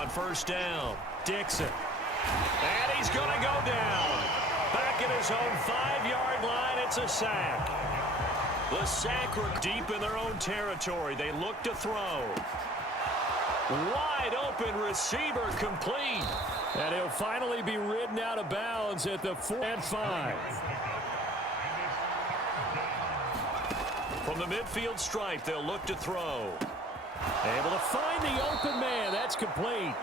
On first down, Dixon. And he's going to go down. Back at his own 5-yard line, it's a sack. The sack deep in their own territory. They look to throw. Wide open receiver complete. And he'll finally be ridden out of bounds at the 4 and 5. From the midfield stripe, they'll look to throw. Able to find the open man. That's complete.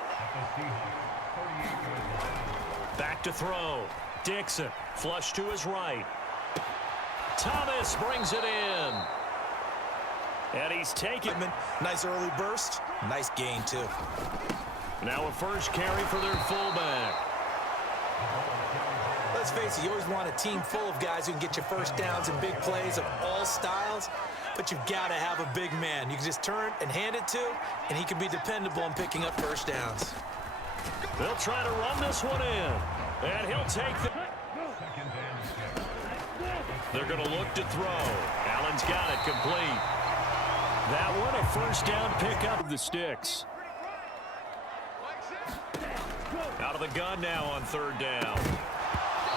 Back to throw. Dixon, flush to his right. Thomas brings it in. And he's taken. Nice early burst. Nice gain, too. Now a first carry for their fullback. Let's face it, you always want a team full of guys who can get you first downs and big plays of all styles, but you've got to have a big man. You can just turn and hand it to, and he can be dependable in picking up first downs. They'll try to run this one in, and he'll take the... They're going to look to throw. Allen's got it complete. That one a first down pickup of the sticks. Out of the gun now on third down.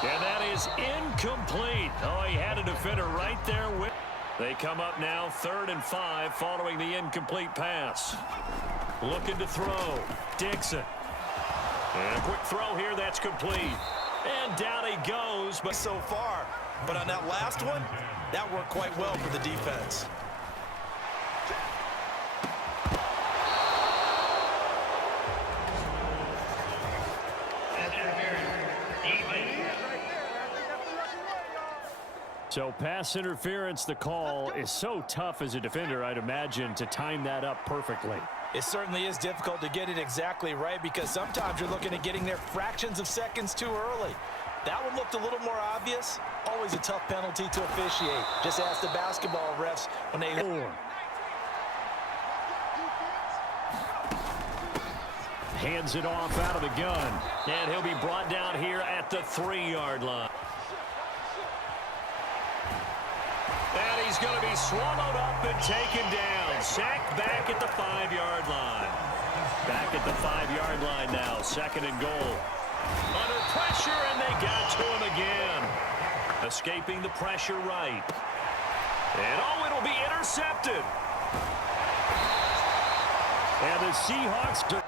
And that is incomplete. Oh, he had a defender right there with. They come up now 3rd and 5 following the incomplete pass. Looking to throw. Dixon. And a quick throw here. That's complete. And down he goes. But so far. But on that last one, that worked quite well for the defense. So pass interference, the call is so tough as a defender, I'd imagine, to time that up perfectly. It certainly is difficult to get it exactly right because sometimes you're looking at getting there fractions of seconds too early. That one looked a little more obvious. Always a tough penalty to officiate. Just ask the basketball refs when they... Hands it off out of the gun. And he'll be brought down here at the 3-yard line. And he's going to be swallowed up and taken down. Sacked back at the 5-yard line. Back at the 5-yard line now. 2nd and goal. Under pressure, and they got to him again. Escaping the pressure right. And oh, it'll be intercepted. And the Seahawks...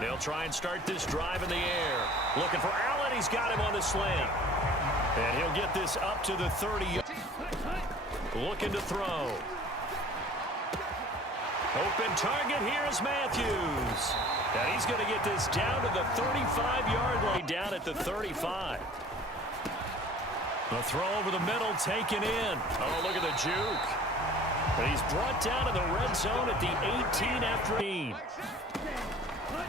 They'll try and start this drive in the air. Looking for Allen. He's got him on the slant. And he'll get this up to the 30. Looking to throw. Open target here is Matthews. And he's going to get this down to the 35-yard line. Down at the 35. The throw over the middle taken in. Oh, look at the juke. And he's brought down to the red zone at the 18 after 18.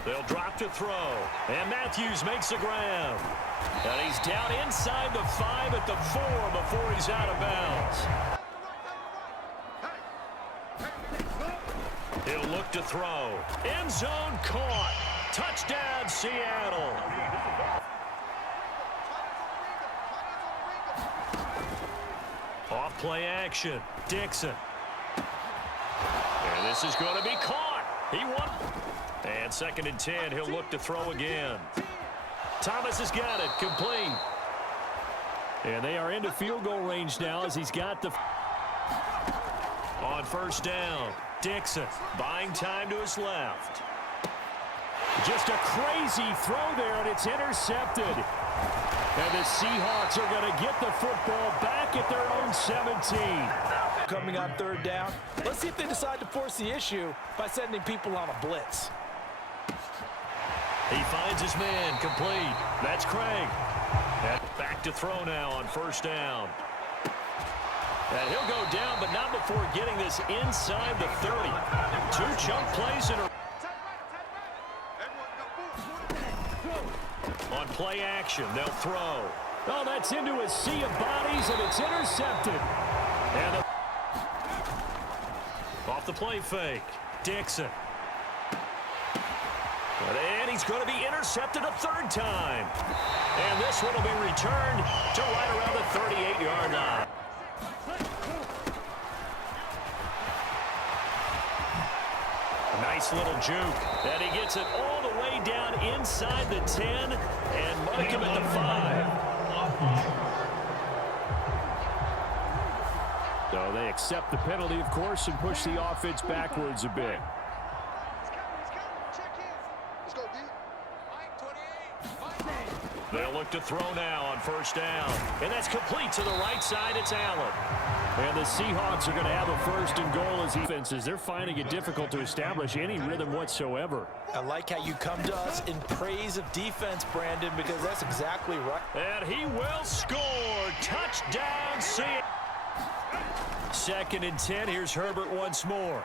They'll drop to throw. And Matthews makes the grab. And he's down inside the 5 at the 4 before he's out of bounds. He'll look to throw. End zone caught. Touchdown, Seattle. Off play action. Dixon. And this is going to be caught. He won. And 2nd and 10, he'll look to throw again. Thomas has got it, complete. And they are into field goal range now as he's got the... On first down, Dixon buying time to his left. Just a crazy throw there, and it's intercepted. And the Seahawks are going to get the football back at their own 17. Coming on 3rd down. Let's see if they decide to force the issue by sending people on a blitz. He finds his man, complete. That's Craig. And back to throw now on first down. And he'll go down, but not before getting this inside the 30. 2 chunk plays in a... On play action, they'll throw. Oh, that's into a sea of bodies, and it's intercepted. And off the play fake, Dixon. And he's going to be intercepted a 3rd time. And this one will be returned to right around the 38-yard line. Nice little juke. And he gets it all the way down inside the 10 and mark him at the 5. So they accept the penalty, of course, and push the offense backwards a bit. They'll look to throw now on first down. And that's complete to the right side. It's Allen. And the Seahawks are going to have a first and goal as defenses. They're finding it difficult to establish any rhythm whatsoever. I like how you come to us in praise of defense, Brandon, because that's exactly right. And he will score. Touchdown, Seahawks. 2nd and 10. Here's Herbert once more.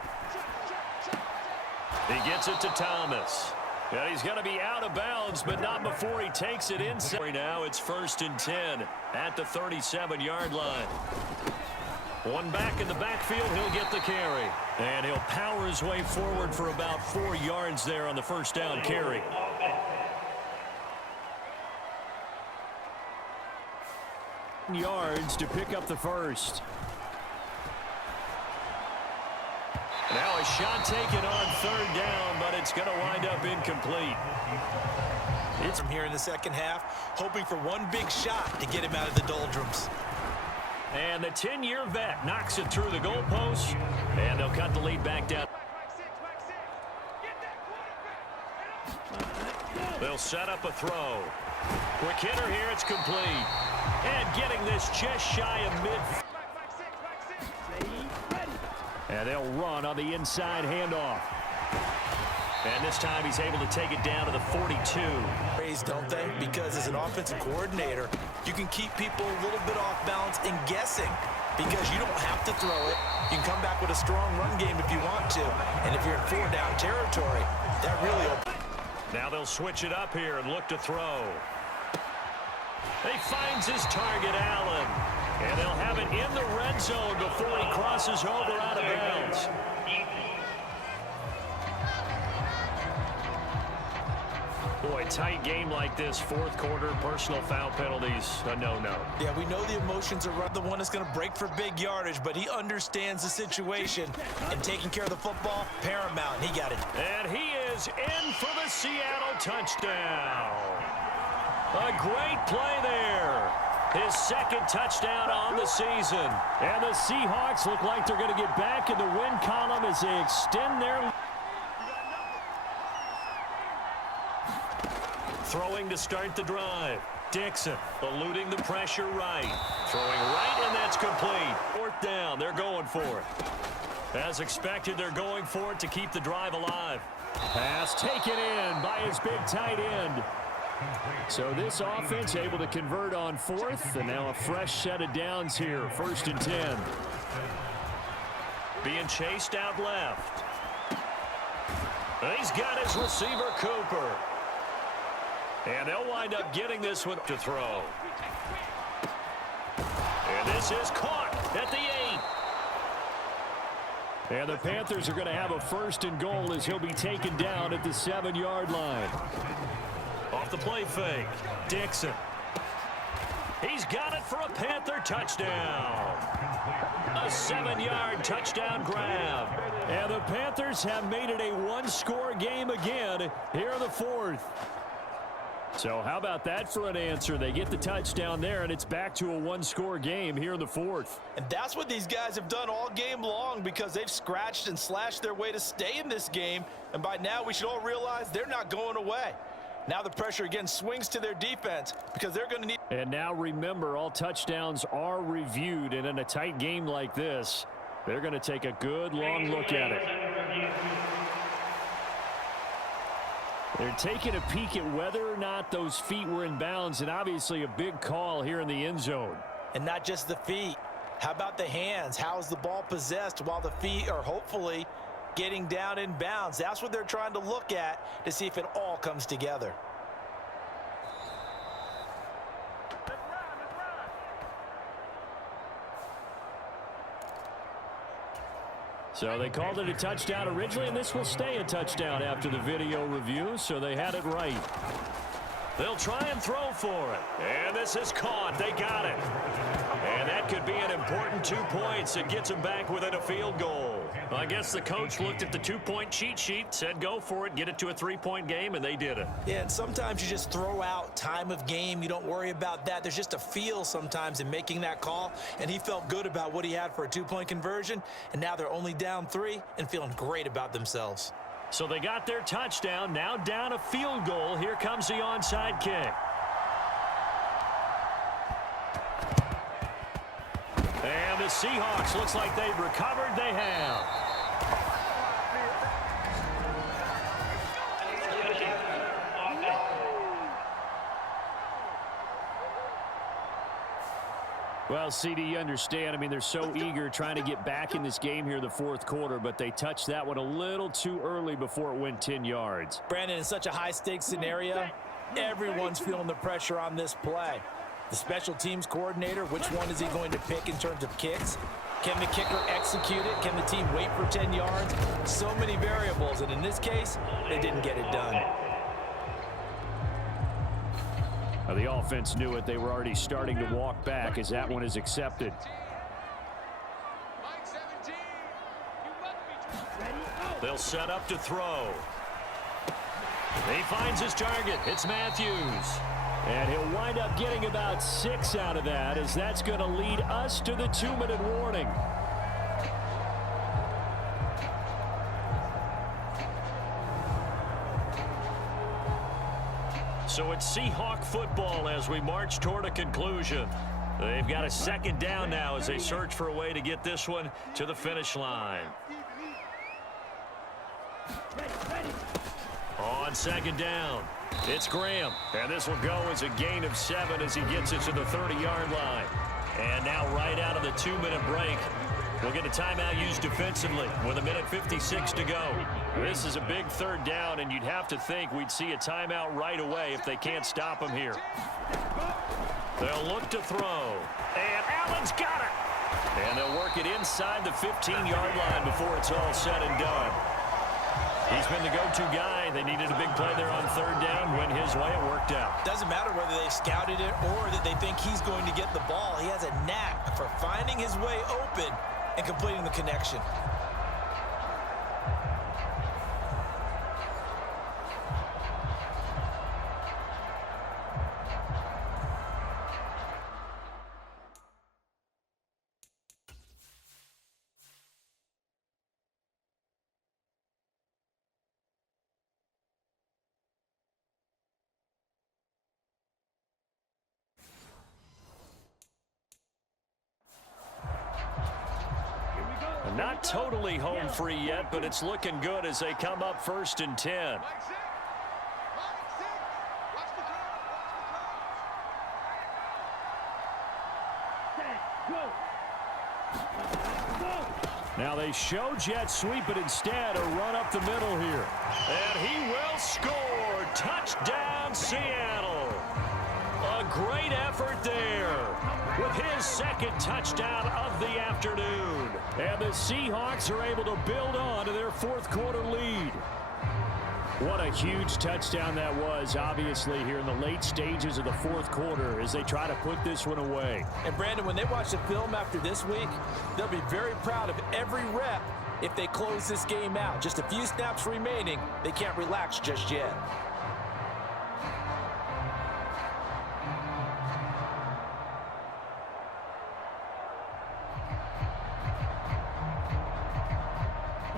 He gets it to Thomas. And he's going to be out of bounds, but not before he takes it inside. Now it's 1st and 10 at the 37-yard line. One back in the backfield, he'll get the carry. And he'll power his way forward for about 4 yards there on the first down carry. Yards to pick up the first. Now a shot taken on 3rd down, but it's going to wind up incomplete. It's from here in the second half, hoping for one big shot to get him out of the doldrums. And the 10-year vet knocks it through the goalpost, and they'll cut the lead back down. They'll set up a throw. Quick hitter here, it's complete. And getting this just shy of mid. And they'll run on the inside handoff. And this time he's able to take it down to the 42. Praise, don't they? Because as an offensive coordinator, you can keep people a little bit off balance and guessing because you don't have to throw it. You can come back with a strong run game if you want to. And if you're in 4-down territory, that really opens. Now they'll switch it up here and look to throw. He finds his target, Allen. And they'll have it in the red zone before he crosses over out of bounds. Boy, tight game like this, 4th quarter, personal foul penalties, a no-no. Yeah, we know the emotions are the one that's going to break for big yardage, but he understands the situation, and taking care of the football, paramount. He got it. And he is in for the Seattle touchdown. A great play there. His 2nd touchdown on the season. And the Seahawks look like they're going to get back in the win column as they extend their... Throwing to start the drive. Dixon eluding the pressure right. Throwing right, and that's complete. 4th down. They're going for it. As expected, they're going for it to keep the drive alive. Pass taken in by his big tight end. So this offense able to convert on 4th, and now a fresh set of downs here. 1st and 10. Being chased out left. He's got his receiver, Cooper. And they'll wind up getting this one to throw. And this is caught at the 8. And the Panthers are going to have a 1st and goal as he'll be taken down at the 7-yard line. Off the play fake, Dixon. He's got it for a Panther touchdown. A 7-yard touchdown grab. And the Panthers have made it a one-score game again here in the 4th. So how about that for an answer? They get the touchdown there, and it's back to a one-score game here in the 4th. And that's what these guys have done all game long because they've scratched and slashed their way to stay in this game. And by now, we should all realize they're not going away. Now the pressure again swings to their defense because they're going to need... And now remember, all touchdowns are reviewed, and in a tight game like this, they're going to take a good long look at it. They're taking a peek at whether or not those feet were in bounds, and obviously a big call here in the end zone. And not just the feet. How about the hands? How is the ball possessed while the feet are hopefully getting down in bounds? That's what they're trying to look at to see if it all comes together. So they called it a touchdown originally, and this will stay a touchdown after the video review, so they had it right. They'll try and throw for it. And this is caught. They got it. And that could be an important 2 points. It gets them back within a field goal. I guess the coach looked at the 2-point cheat sheet, said go for it, get it to a 3-point game, and they did it. Yeah, and sometimes you just throw out time of game. You don't worry about that. There's just a feel sometimes in making that call, and he felt good about what he had for a 2-point conversion, and now they're only down 3 and feeling great about themselves. So they got their touchdown, now down a field goal. Here comes the onside kick. And the Seahawks, looks like they've recovered. They have. Well, CD, you understand. I mean, they're so eager trying to get back in this game here in the fourth quarter, but they touched that one a little too early before it went 10 yards. Brandon, in such a high-stakes scenario, everyone's feeling the pressure on this play. The special teams coordinator, which one is he going to pick in terms of kicks? Can the kicker execute it? Can the team wait for 10 yards? So many variables, and in this case, they didn't get it done. The offense knew it. They were already starting to walk back as that one is accepted. They'll set up to throw. He finds his target. It's Matthews. And he'll wind up getting about 6 out of that, as that's going to lead us to the 2-minute warning. So it's Seahawk football as we march toward a conclusion. They've got a second down now as they search for a way to get this one to the finish line. On second down, it's Graham. And this will go as a gain of 7 as he gets it to the 30-yard line. And now right out of the 2-minute break, we'll get a timeout used defensively with 1:56 to go. This is a big third down, and you'd have to think we'd see a timeout right away if they can't stop him here. They'll look to throw. And Allen's got it. And they'll work it inside the 15-yard line before it's all said and done. He's been the go-to guy. They needed a big play there on third down. Went his way. It worked out. Doesn't matter whether they scouted it or that they think he's going to get the ball. He has a knack for finding his way open and completing the connection. Not totally home free yet, but it's looking good as they come up 1st and 10. Now they show jet sweep, but instead a run up the middle here. And he will score. Touchdown, Seattle. A great effort there with his second touchdown of the afternoon. And the Seahawks are able to build on to their fourth quarter lead. What a huge touchdown that was, obviously, here in the late stages of the fourth quarter as they try to put this one away. And, Brandon, when they watch the film after this week, they'll be very proud of every rep if they close this game out. Just a few snaps remaining. They can't relax just yet.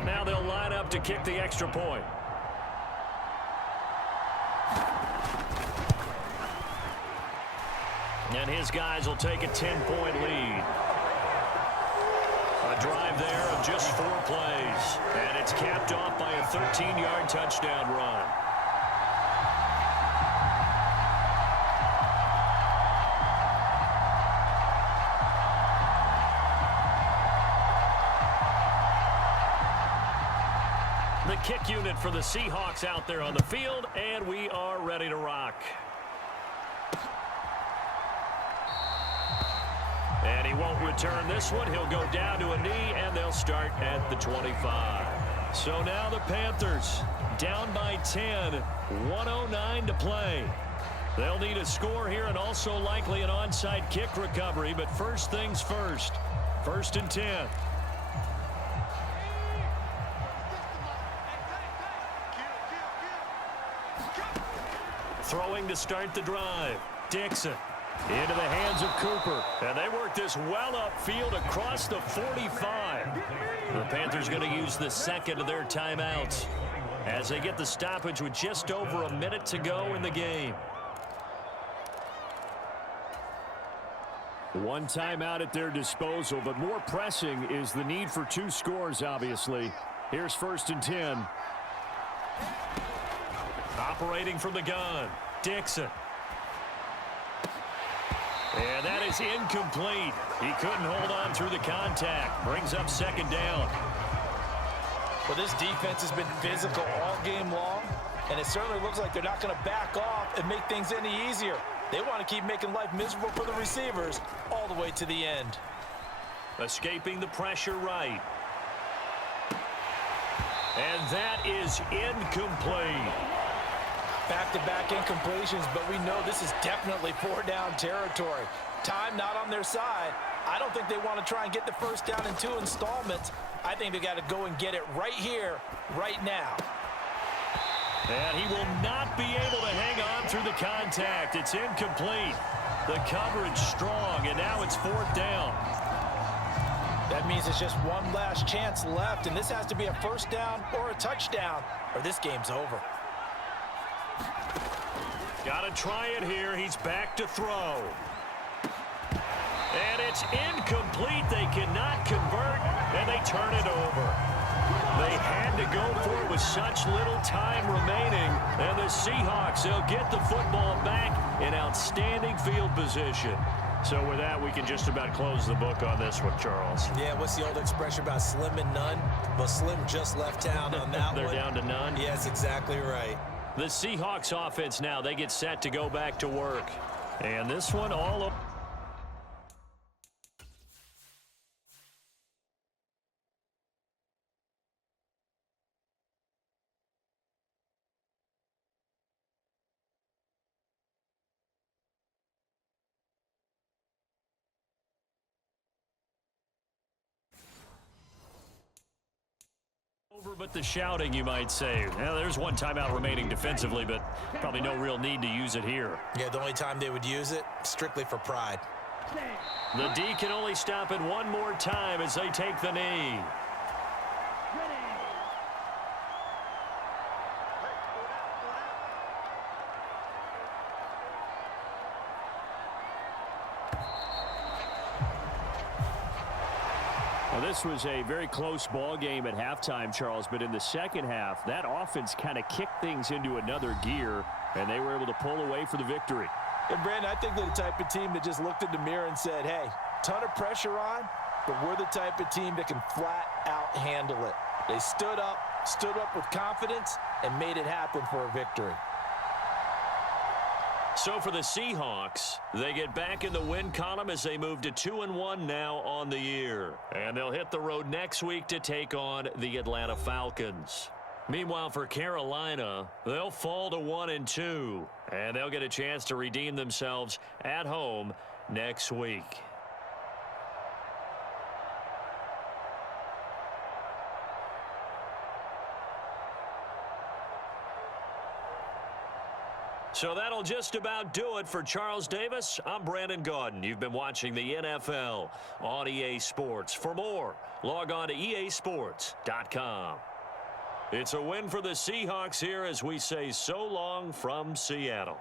Now they'll line up to kick the extra point. And his guys will take a 10-point lead. A drive there of just 4 plays. And it's capped off by a 13-yard touchdown run. The kick unit for the Seahawks out there on the field, and we are ready to rock. And he won't return this one. He'll go down to a knee, and they'll start at the 25. So now the Panthers down by 10, 1:09 to play. They'll need a score here and also likely an onside kick recovery, but first things first. 1st and 10. Throwing to start the drive. Dixon into the hands of Cooper. And they work this well upfield across the 45. The Panthers going to use the second of their timeouts as they get the stoppage with just over a minute to go in the game. One timeout at their disposal, but more pressing is the need for 2 scores, obviously. Here's 1st and 10. Operating from the gun, Dixon. And that is incomplete. He couldn't hold on through the contact. Brings up 2nd down. Well, this defense has been physical all game long, and it certainly looks like they're not going to back off and make things any easier. They want to keep making life miserable for the receivers all the way to the end. Escaping the pressure right. And that is incomplete. Back-to-back incompletions, but we know this is definitely 4-down territory. Time not on their side. I don't think they want to try and get the first down in 2 installments. I think they got to go and get it right here, right now. And he will not be able to hang on through the contact. It's incomplete. The coverage strong, and now it's 4th down. That means it's just one last chance left, and this has to be a 1st down or a touchdown, or this game's over. Got to try it here. He's back to throw. And it's incomplete. They cannot convert, and they turn it over. They had to go for it with such little time remaining. And the Seahawks, they'll get the football back in outstanding field position. So with that, we can just about close the book on this one, Charles. Yeah, what's the old expression about slim and none? Well, Slim just left town on that They're one. They're down to none? Yes, exactly right. The Seahawks offense now, they get set to go back to work. And this one all up. But the shouting, you might say. Now, there's one timeout remaining defensively, but probably no real need to use it here. Yeah, the only time they would use it, strictly for pride. The D can only stop it one more time as they take the knee. Now, this was a very close ball game at halftime, Charles, but in the second half, that offense kind of kicked things into another gear, and they were able to pull away for the victory. And, Brandon, I think they're the type of team that just looked in the mirror and said, hey, ton of pressure on, but we're the type of team that can flat out handle it. They stood up with confidence, and made it happen for a victory. So for the Seahawks, they get back in the win column as they move to 2-1 now on the year. And they'll hit the road next week to take on the Atlanta Falcons. Meanwhile, for Carolina, they'll fall to 1-2. And they'll get a chance to redeem themselves at home next week. So that'll just about do it for Charles Davis. I'm Brandon Gaudin. You've been watching the NFL on EA Sports. For more, log on to easports.com. It's a win for the Seahawks here as we say so long from Seattle.